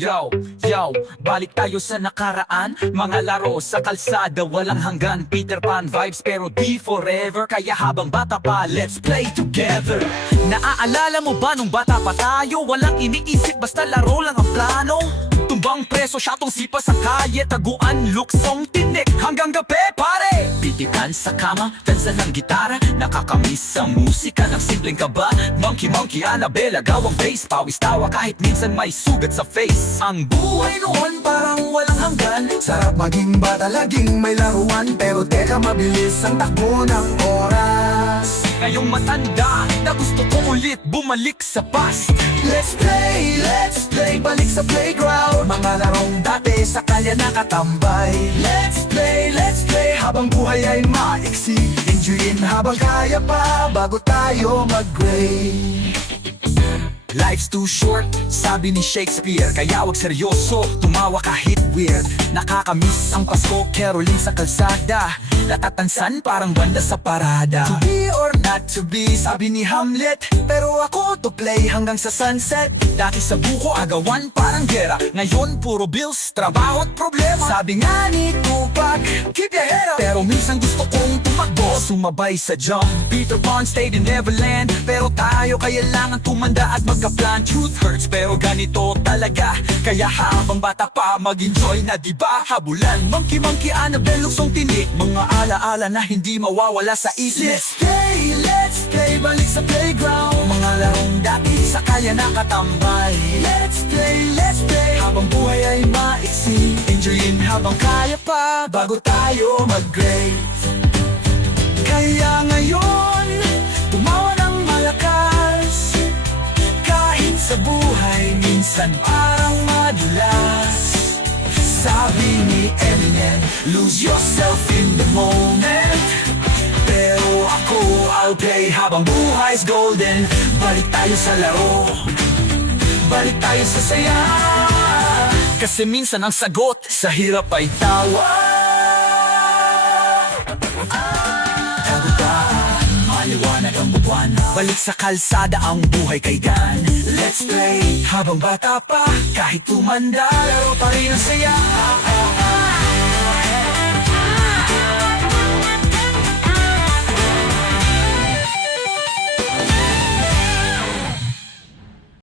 Yo, balik tayo sa nakaraan. Mga laro sa kalsada, walang hanggan. Peter Pan vibes pero di forever. Kaya habang bata pa, let's play together. Naaalala mo ba nung bata pa tayo? Walang iniisip, basta laro lang ang plano. Tumbang preso, syatong sipa sa kalye. Taguan, luksong, tinik hanggang gabi pare. Pitikan sa kama, dansa ng gitara. Nakakamiss ang musika ng simpleng kaba. Monkey, Annabelle, gawang bass. Pawis tawa kahit minsan may sugat sa face. Ang buhay noon parang walang hanggan. Sarap maging bata, laging may laruan. Pero teka, mabilis ang takbo ng oras. Ngayong matanda na gusto ko ulit bumalik sa past. Let's play, balik sa playground. Mga larong dati sa kalye nakatambay. Let's play, habang buhay ay maiksi. Enjoyin habang kaya pa, bago tayo mag-grade. Life's too short, sabi ni Shakespeare. Kaya wag seryoso, tumawa kahit weird. Nakakamiss ang Pasko, caroling sa kalsada. Natatansan parang banda sa parada. To be or not to be, sabi ni Hamlet. Pero ako to play hanggang sa sunset. Dati sa buko agawan parang gera. Ngayon puro bills, trabaho at problema. Sabi nga ni Tupac, keep your head up. Pero minsan gusto kong tumakbo, sumabay sa jump. Peter Pan stayed in Neverland. Pero tayo kailangan tumanda at magka-plan. Truth hurts pero ganito talaga. Kaya habang bata pa mag-enjoy na diba? Habulan, monkey, Annabelle, luksong tinik. Mga alaala na hindi mawawala sa isip. Let's play, balik sa playground. Mga larong dati sa kalye nakatambay. Let's play, habang buhay ay maiksi. Enjoyin habang Kaya pa, bago tayo mag-grade. Kaya ngayon, tumawa ng malakas. Kahit sa buhay, minsan parang madulas. Sabi ni Eminem, lose yourself in the moment. pero ako, I'll play habang buhay's golden. Balik tayo sa laro, balik tayo sa saya. Kasi minsan ang sagot sa hirap ay tawa. Kagutaan, maliwanag ang buwan. Balik sa kalsada ang buhay kaigan. Let's play, habang bata pa, kahit tumanda, laro pa rin ang saya.